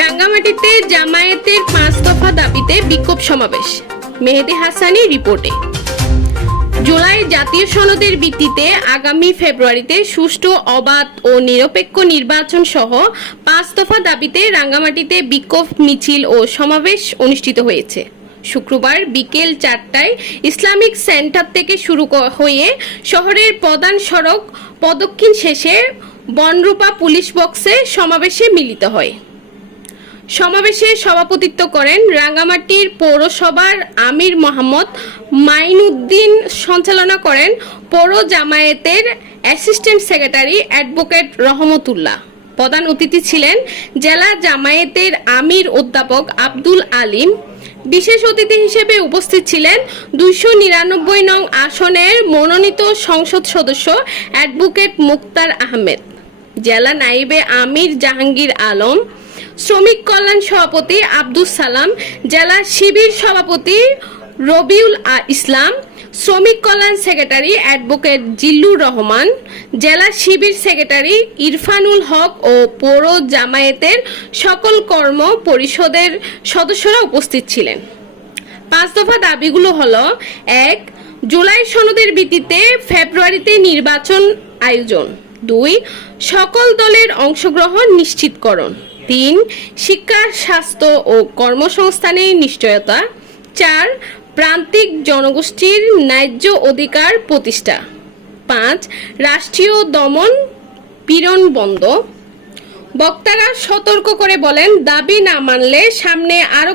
রাঙ্গামাটিতে জামায়াতের 5 দফা দাবিতে বিক্ষোভ সমাবেশ। মেহেদী হাসানী রিপোর্টে। জুলাই জাতীয় সনদের ভিত্তিতে আগামী ফেব্রুয়ারিতে সুষ্ঠু, অবাধ ও নিরপেক্ষ নির্বাচন সহ 5 দফা দাবিতে রাঙ্গামাটিতে বিক্ষোভ মিছিল ও সমাবেশ অনুষ্ঠিত হয়েছে। শুক্রবার বিকেল 4টায় ইসলামিক সেন্টার থেকে শুরু হয়ে শহরের প্রধান সড়ক প্রদক্ষিণ শেষে বনরূপা পুলিশ বক্সে সমাবেশে মিলিত হয়। সমাবেশে সভাপতিত্ব করেন রাঙ্গামাটির পৌরসভার আমির মোহাম্মদ মাইনুদ্দিন, সঞ্চালনা করেন পৌর জামায়াতের অ্যাসিস্ট্যান্ট সেক্রেটারি অ্যাডভোকেট রহমতুল্লাহ। প্রধান অতিথি ছিলেন জেলা জামায়াতের আমির অধ্যাপক আব্দুল আলিম। বিশেষ অতিথি হিসেবে উপস্থিত ছিলেন 299 নং আসনের মনোনীত সংসদ সদস্য অ্যাডভোকেট মুক্তার আহমেদ, জেলা নায়েবে আমির জাহাঙ্গীর আলম, শ্রমিক কল্যাণ সভাপতি আব্দুস সালাম, জেলা শিবির সভাপতি রবিউল ইসলাম, শ্রমিক কল্যাণ সেক্রেটারি অ্যাডভোকেট জিল্লুর রহমান, জেলা শিবির সেক্রেটারি ইরফানুল হক ও পৌর জামায়াতের সকল কর্ম পরিষদের সদস্যরা উপস্থিত ছিলেন। 5 দফা দাবিগুলো হলো: 1. জুলাই সনদের ভিত্তিতে ফেব্রুয়ারিতে নির্বাচন আয়োজন। 2. সকল দলের অংশগ্রহণ নিশ্চিতকরণ। 3. শিক্ষা, স্বাস্থ্য ও কর্মসংস্থানের নিশ্চয়তা। 4. প্রান্তিক জনগোষ্ঠীর ন্যায্য অধিকার প্রতিষ্ঠা। 5. রাষ্ট্রীয় দমন পীড়ন বন্ধ। বক্তারা সতর্ক করে বলেন, দাবি না মানলে সামনে আরো